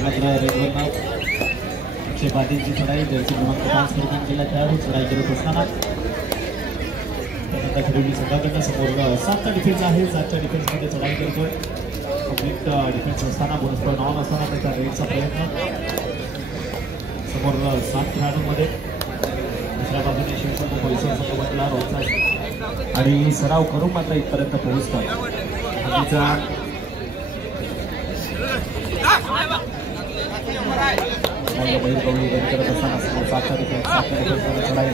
मात्र रेडवरनं अक्षय पाटीलची चढाई जर्सी क्रमांक 5 परिधान केला खेळाडू चढाई करत असताना त्यानंतर खिडवली संघाकडनं समोर 7चा डिफेन्स आहे. 7च्या डिफेन्समध्ये चढाई करतोय. कंप्लीट डिफेन्स असताना बोनस पॉईंट ऑन असताना त्याचा रेडचा प्रयत्न समोर 7 खेळाडूंमध्ये दुसऱ्या बाजूने शिवसंघ पोलिसांचा सोबतला रोजचा आणि सराव करून मात्र इथपर्यंत पोहोचतात. करत असताना समोर 7चा डिफेन्स चढाई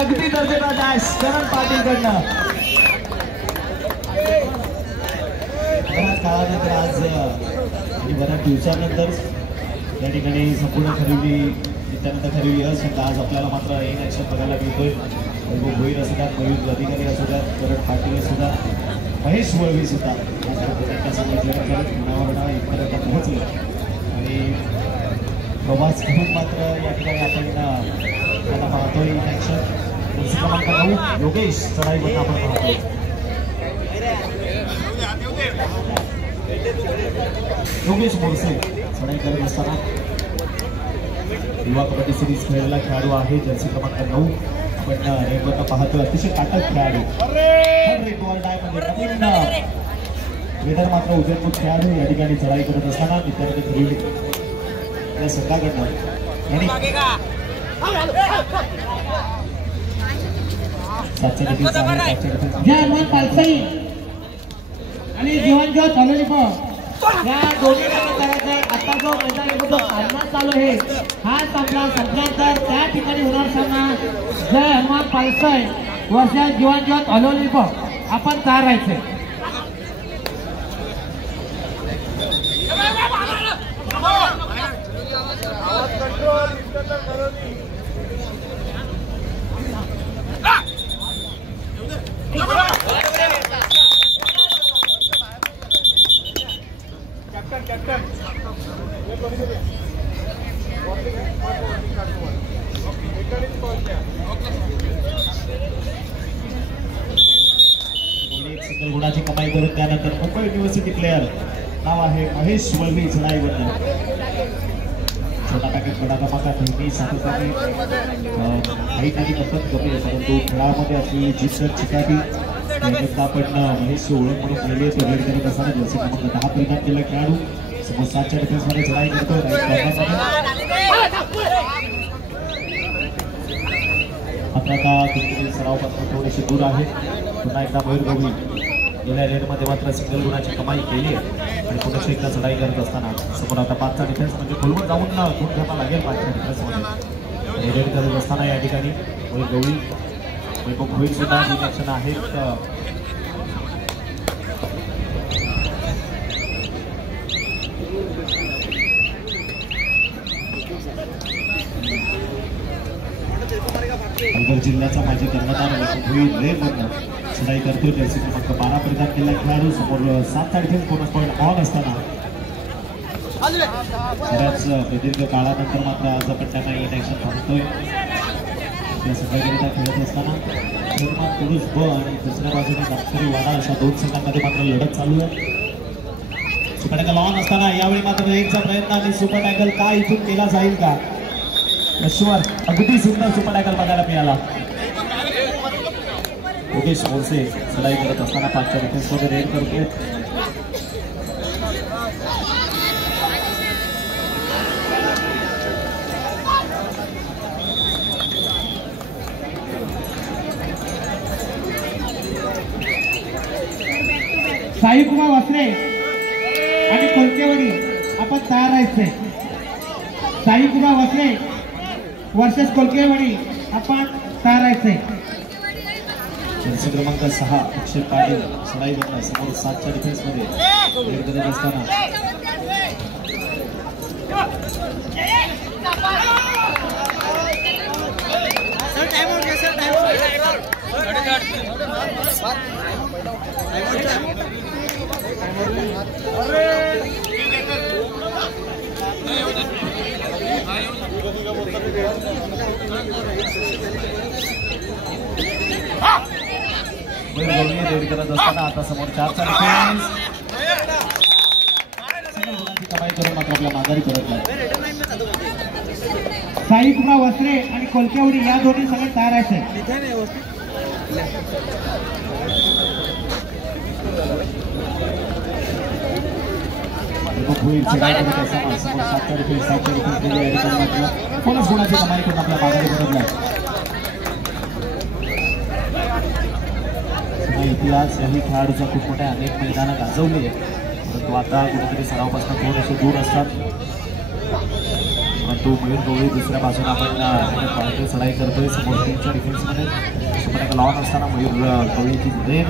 अगदी दर्जेदार डॅश करण पाटीलकडनं. बऱ्याच काळानंतर आज आणि बऱ्याच दिवसानंतर या ठिकाणी संपूर्ण खरेदी त्यानंतर खरेदी असं आज आपल्याला मात्र इन ॲक्शन बघायला मिळतोय. वैभव भोईर असू द्यात, मयूर अधिकारी असू द्यात, करण पाटील असू द्यात, महेश वळवी सुद्धा मनावरना इथपर्यंत पोहोचले आणि प्रवास करून मात्र या ठिकाणी आपण त्यांना पाहतोय. इन ॲक्शन क्रमांक 9 योगेश चढाईवरून आपण पाहतोय. योगेश मोरसे चढाई करत असताना युवा कबड्डी सिरीज खेळलेला खेळाडू आहे. जर्सी क्रमांक 9 आपण रेडवरनं पाहतोय. अतिशय ताकद खेळाडू वेदर मात्र उदयपूर खेळाडू या ठिकाणी चढाई करत असताना विद्यार्थी खरेदी या संघाकडनं आणि जीवनज्योत हॉलोलिपो या दोन्ही करायचंय. आता जो मैदान सामना चालू आहे हा सामना संपल्यानंतर त्या ठिकाणी होणार सामना जय हनुमान पालसाई वर्षा जीवनज्योत हॉलोलिपो आपण तयार राहायचे. सिंगल गुणाची कमाई करून त्यानंतर मुंबई युनिव्हर्सिटी प्लेअर नाव आहे महेश वळवी चढाईवरनं. छोटा पॅकेट बडा धमाका नेहमी सातत्याने काही नाही पद्धत कमी परंतु खेळामध्ये आपली जिद्द चिकाटी आपण महेश ओळख म्हणून पहिले तो रेड करत असताना जर्सी क्रमांक 10 परिधान केला खेळाडू समोर 7च्या डिफेन्समध्ये चढाई करतो. मात्र आता किती सराव पासून थोडेसे दूर आहे. पुन्हा एकदा मयूर गवळी गेल्या रेडमध्ये मात्र सिंगल गुणाची कमाई केली आहे आणि पुन्हा एकदा चढाई करत असताना समोर आता 5चा डिफेन्स म्हणजे खोलवर जाऊन गुण घ्यावा लागेल. 5च्या डिफेन्समध्ये रेड करत असताना या ठिकाणी मयूर गवळी वैभव भोईर सुद्धा इन ॲक्शन आहेत. पालघर जिल्ह्याचा माजी कर्णधार वैभव भोईर चढाई करतो. जर्सी क्रमांक 12 परिधान केला खेळाडू समोर 7चा डिफेन्स बोनस पॉईंट ऑन असताना बऱ्याच प्रदीर्घ काळानंतर मात्र आज आपण त्यांना इन ॲक्शन पाहतोय. या संघाकरिता खेळत असताना पुरुष ब आणि दुसऱ्या बाजूने दाक्षरी वाडा अशा 2 संघांमध्ये मात्र लढत चालू आहे. सुपर टॅकल ऑन असताना यावेळी मात्र एकचा प्रयत्न आणि सुपर टॅकल का इथून केला जाईल का यशवर अगदी सुंदर सुपर टॅकल बघायला मिळाला. योगेश मोरसे चढाई करत असताना 5च्या डिफेन्समध्ये रेड करतो. साईकुमार वासरे आणि कोलकेवाडी आपण तयार राहायचे. साईकुमार वासरे वर्सेस कोलकेवाडी आपण तयार राहायचे. जर्सी क्रमांक 6 अक्षय पाटील चढाईवरनं समोर 7च्या डिफेन्समध्ये रेड करत असताना मयूर गवळी रेड करत असताना आता समोर 4चा डिफेन्स कमाई करून मात्र आपल्या माघारी परतला. साई कुमार वस्त्रे आणि कोलकेवडी या दोन्ही संघ तयार आहेत. कोणच गुणाची कमाई करून आपल्या माघारी परतला. इतिहास याही खेळाडूचा खूप मोठ्या अनेक मैदानं गाजवली आहे, परंतु आता कुठेतरी सरावापासून थोडेसे दूर असतात. परंतु मयूर गवळी दुसऱ्या बाजूला आपण पाहतोय, चढाई करतोय समोर टीमच्या डिफेन्समध्ये. सुपरका लॉन असताना मयूर गवळीची रेड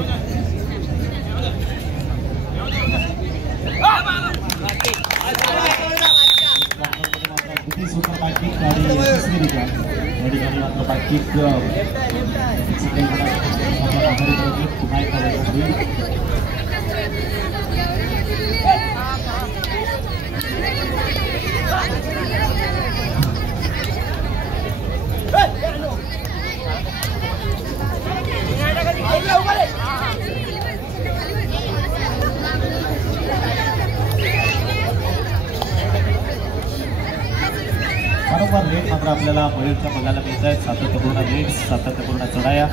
सुपर बॅकिक आणि यशस्वीरित्या या ठिकाणी मात्र बॅकिक पुन्हा एक होईल. वारंवार रेट मात्र आपल्याला मयूरच्या बघायला मिळत आहेत. सातत्यपूर्ण रेट, सातत्यपूर्ण चढाया.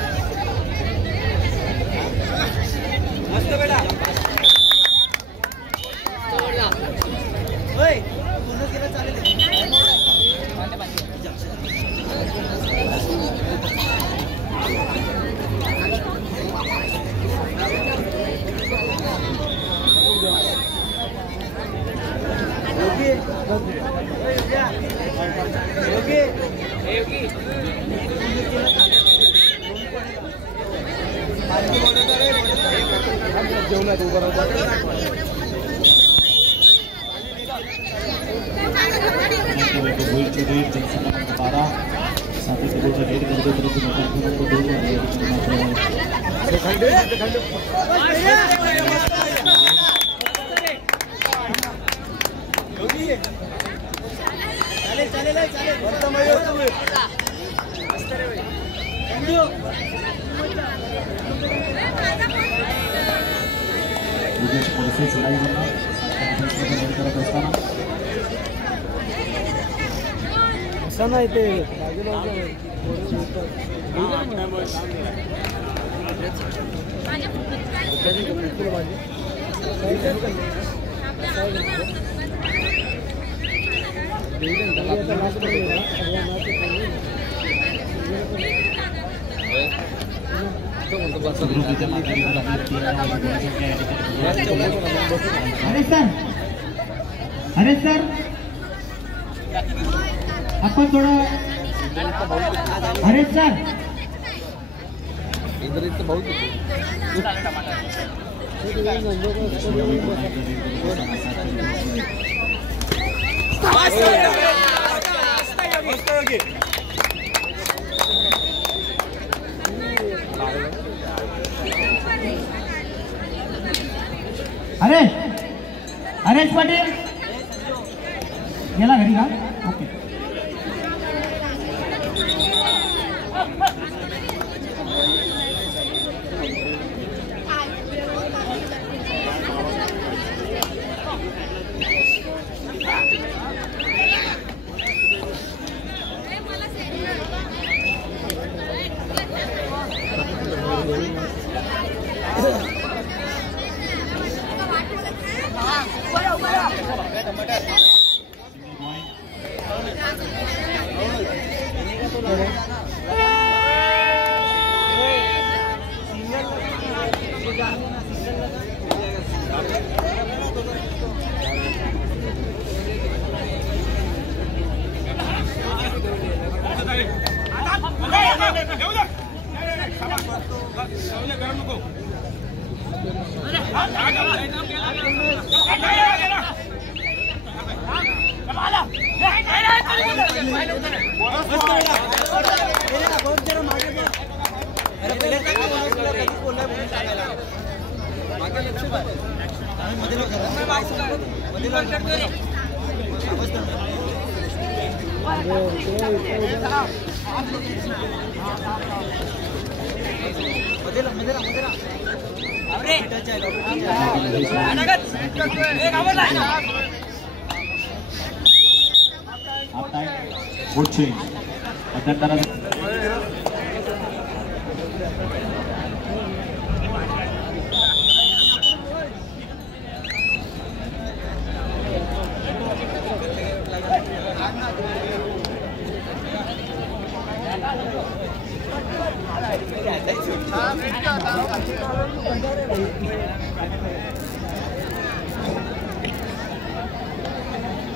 अरे सर आपण थोडं अरे सर अरे अरेश पाटील गेला घरी का? ओके. गुड चेंज मध्यंतरात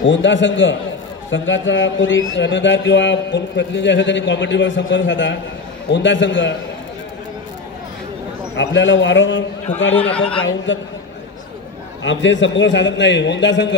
औंधा संघाचा कोणी कर्णधार किंवा कोणी प्रतिनिधी असेल त्यांनी कॉमेंट्रीवर संपर्क साधा. औंधा संघ आपल्याला वारंवार पुकारून आपण ग्राउंडचा आमचे संपर्क साधत नाही. औंधा संघ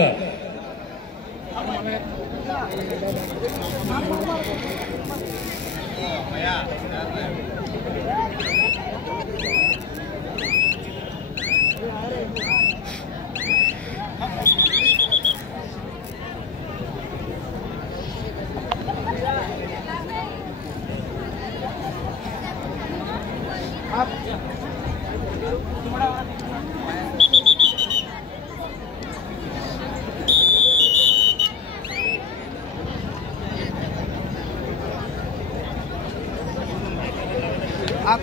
आप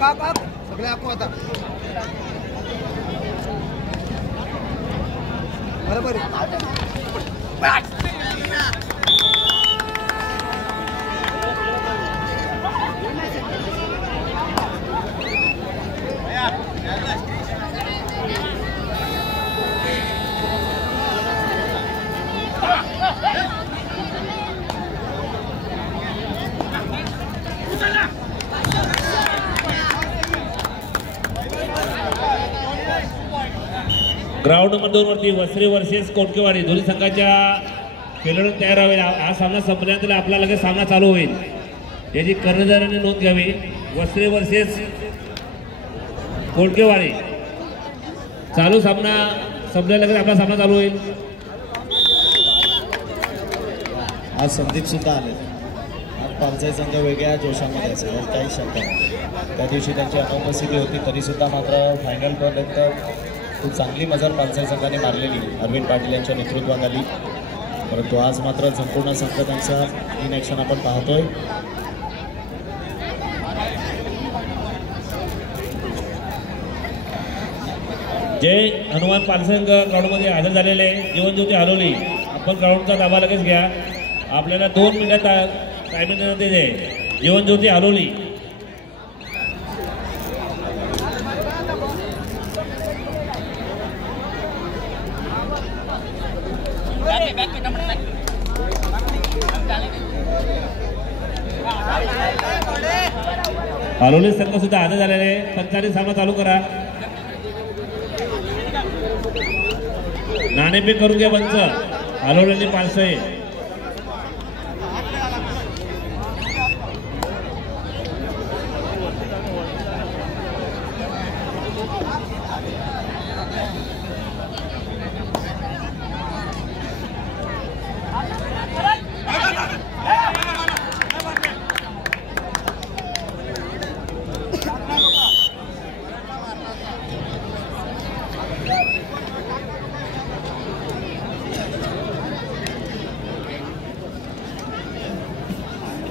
सगळे आपको आता बरोबर ग्राउंड नंबर 2 वरती वसरे वर्सेस कोटकेवाडी दोन्ही संघाच्या खेळाडू तयार व्हावे. हा सामना संपल्यानंतर आपला लगेच सामना चालू होईल याची कर्णधाराने नोंद घ्यावी. वसरे वर्सेस कोटकेवाडी चालू सामना संपल्या लगेच आपला सामना चालू होईल. आज संदीप सुद्धा आले. आज पारजाई संघ वेगळ्या जोशामध्ये असेल काही शंका नाही. त्या दिवशी त्यांची अनुपस्थिती होती तरी सुद्धा मात्र फायनल पर्यंत खूप चांगली मजल पारजाई संघाने मारलेली अरविंद पाटील यांच्या नेतृत्वाखाली. परंतु आज मात्र संपूर्ण संघ त्यांचा इन ॲक्शन आपण पाहतोय. जय हनुमान पालसंघ ग्राउंडमध्ये हजर झालेले जीवनज्योती हलवली. आपण ग्राउंडचा ताबा लगेच घ्या. आपल्याला 2 मिनिटात टायमिंग देण्यात येते. जीवनज्योती हलवली हलवली संघ सुद्धा हजर झालेले. पंचायती सामना चालू करा. नाणेफेक करून घ्या. पंच हलवलेली 500.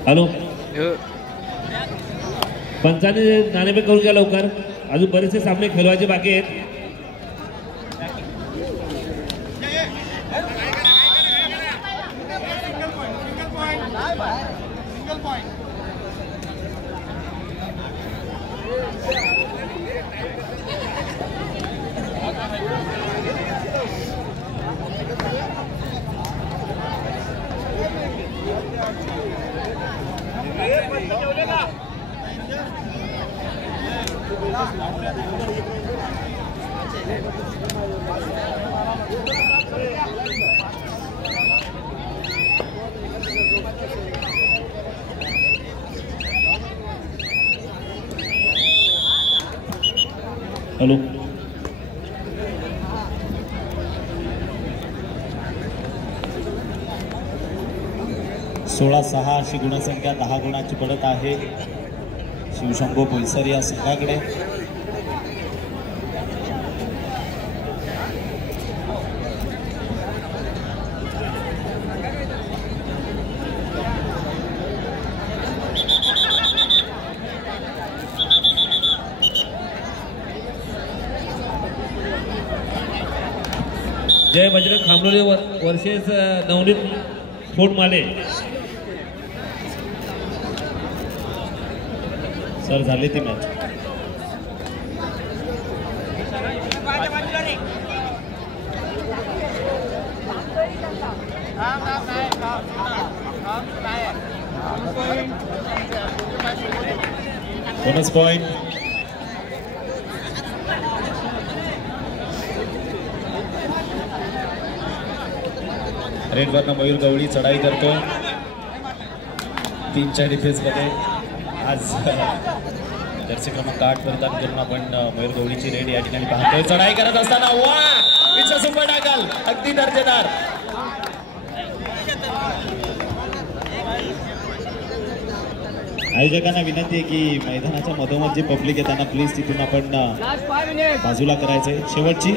हॅलो पंचाने नाणेफेक करून घ्या लवकर. अजून बरेचसे सामने खेळवायचे बाकी आहेत. हॅलो 16-6 अशी गुणसंख्या 10 गुणाची पडत आहे. शिवशंभू बोईसर या संघाकडे. जय बजरंग खामलोली वर्सेस नवनीत फोडमाले. सर झाली ती मॅच. Bonus point. रेडवरनं मयूर गवळी चढाई करतो 3च्या डिफेन्समध्ये. आज जर्सी क्रमांक 8 परिधान करून आपण मयूर गवळीची रेड या ठिकाणी पाहतोय. चढाई करत असताना वा विच सुपर टाकल अगदी दर्जेदार. आयोजकांना विनंती आहे की मैदानाच्या मधोमध जे पब्लिक आहे त्यांना प्लीज तिथून आपण बाजूला करायचंय. शेवटची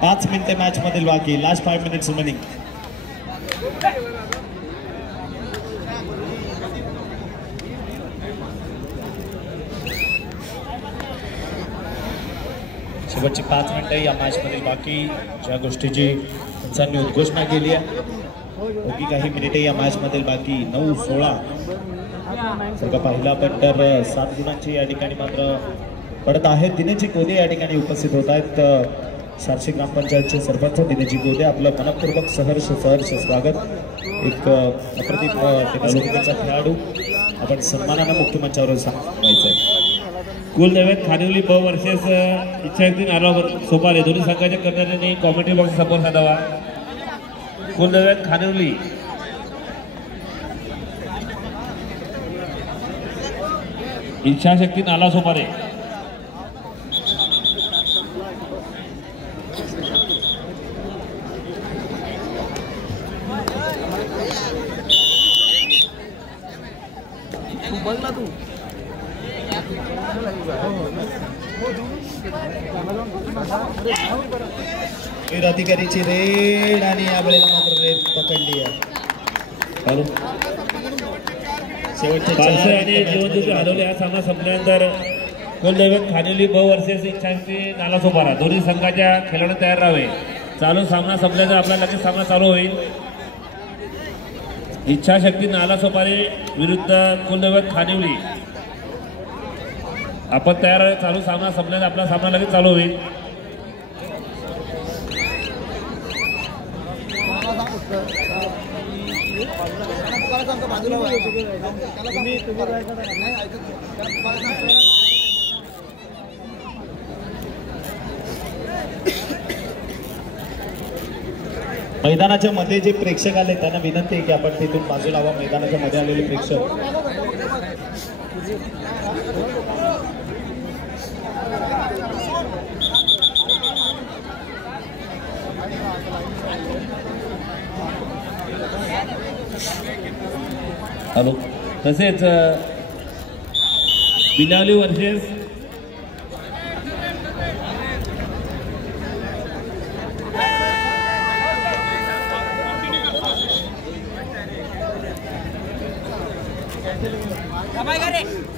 5 मिनिटे मॅच मधील बाकी. Last 5 minutes remaining. शेवटची 5 मिनिटे या मॅच मधील बाकी. ज्या गोष्टीची पंचांनी उद्घोषणा केली आहे बाकी काही मिनिटे या मॅच मधील बाकी. 9-16 जर पाहिलं आपण तर 7 गुणांची या ठिकाणी मात्र पडत आहेत. दिनेशजी कोदे या ठिकाणी उपस्थित होत आहेत. सारशी ग्रामपंचायतचे सरपंच दिनेशजी कोदे आपलं मनपूर्वक सहर्ष स्वागत. एक अप्रतिम टेनिसचा खेळाडू आपण सन्मानानं मुख्य मंचावर सांगायचं आहे. कुलदैवत खानिवली ब वर्सेस इच्छाशक्ती नारायण सोपारे दोन्ही संघाच्या कर्णधारांनी कॉमेंट्री बॉक्स सपोर्ट साधावा. कुलदैवत खानिवली इच्छाशक्ती नाला सोपारे. अधिकारीची रेड आणि यावेळेला मात्र रेड पकडली आहे. पालसे आणि जीवनज्योती हलवले. हा सामना संपल्यानंतर कुलदैवत खानिवली ब वर्सेस इच्छाशक्ती नाला सोपारा दोन्ही संघाच्या खेळाडू तयार राहावे. चालू सामना संपल्यानंतर आपला लगेच सामना चालू होईल. इच्छाशक्ती नाला सोपारे विरुद्ध कुलदैवत खानिवली. आपण तयार आहे. चालू सामना संपल्यानंतर आपला सामना लगेच चालू होईल. मैदानाच्या मध्ये जे प्रेक्षक आले त्यांना विनंती आहे की आपण तिथून बाजूला व्हा. मैदानाच्या मध्ये आलेले प्रेक्षक हॅलो. तसेच बिलावली वर्सेस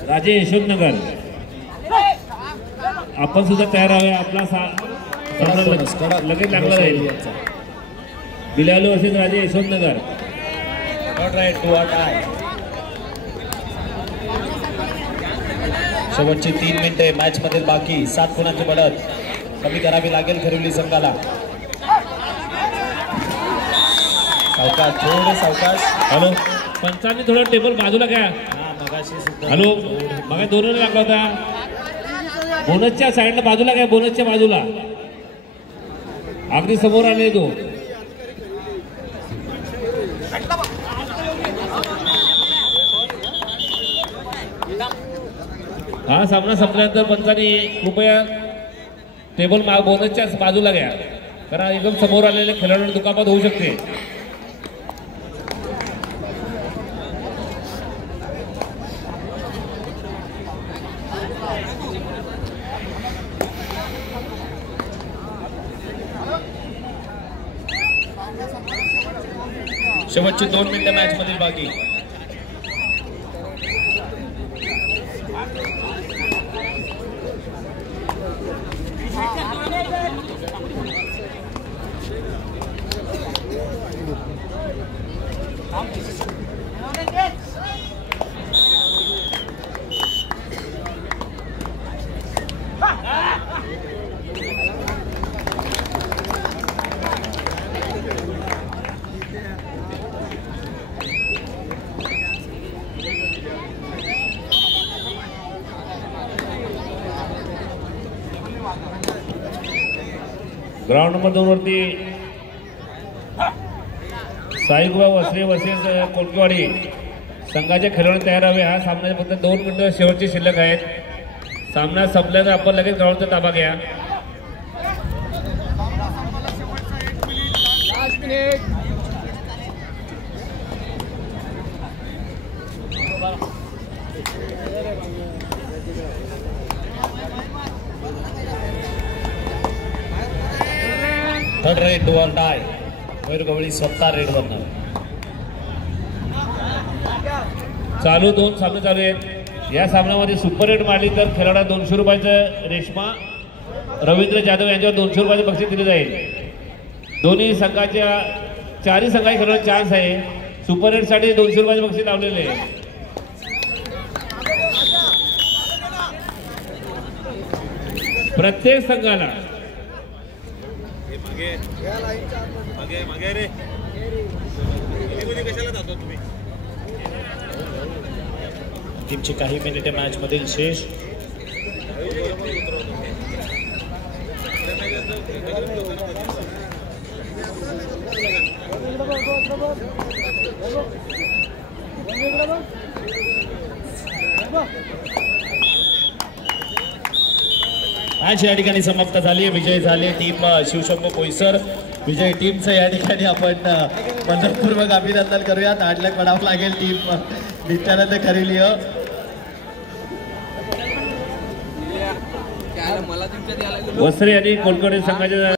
राजे यशवंतनगर आपण सुद्धा तयार आहे. आपला लगेच लागला जाईल. बिलावली वर्सेस राजे यशवंतनगर. शेवटची 3 मिनिटे मॅच मधील बाकी. 7 गुणांची बढत कमी करावी लागेल खरिवली संघाला. सावकाश थोडे सावकाश. हॅलो. पंचांनी थोडं टेबल बाजूला घ्या. हॅलो. मग दोन लागला होता. बोनसच्या साईडला बाजूला घ्या. बोनसच्या बाजूला अगदी समोर आले तो. हा सामना संपल्यानंतर पंचांनी कृपया टेबल बोनसच्या बाजूला घ्या. कारण एकदम समोर आलेले खेळाडू दुखापत होऊ शकते. शेवटची 2 मिनिटं मॅच मधील बाकी. ग्राउंड नंबर 2 वरती साईगोबा वसरे वर्सेस कोलकेवाडी संघाच्या खेळाडू तयार हवे. हा सामना फक्त 2 मिनिटं शेवटची शिल्लक आहेत. सामना संपल्यानंतर आपण लगेच ग्राउंडचा ताबा घ्या. थर्ड रेड वर डाय मयूर गवळी स्वतः रेड वरणार. चालू 2 सामने चालू आहेत. या सामन्यामध्ये सुपर रेड मारली तर खेळाडूला 200 रुपयाचं रेश्मा रवींद्र जाधव यांच्यावर 200 रुपयाचे बक्षीस दिले जाईल. दोन्ही संघाच्या 4ही संघाच्या खेळाडूंना चान्स आहे. सुपर रेड साठी 200 रुपयाचे बक्षीस लावलेले आहे. प्रत्येक संघाला टीमची काही मिनिटे मॅच मधील शेष. मॅच या ठिकाणी समाप्त झाली. विजय झाले टीम शिवशंभू बोईसर. विजय टीमचं या ठिकाणी आपण मनपूर्वक अभिनंदन करूयात. 8 लाख म्हणावं लागेल टीम नित्यानंद खरेली. वसरे आणि कोलकाता संघाच्या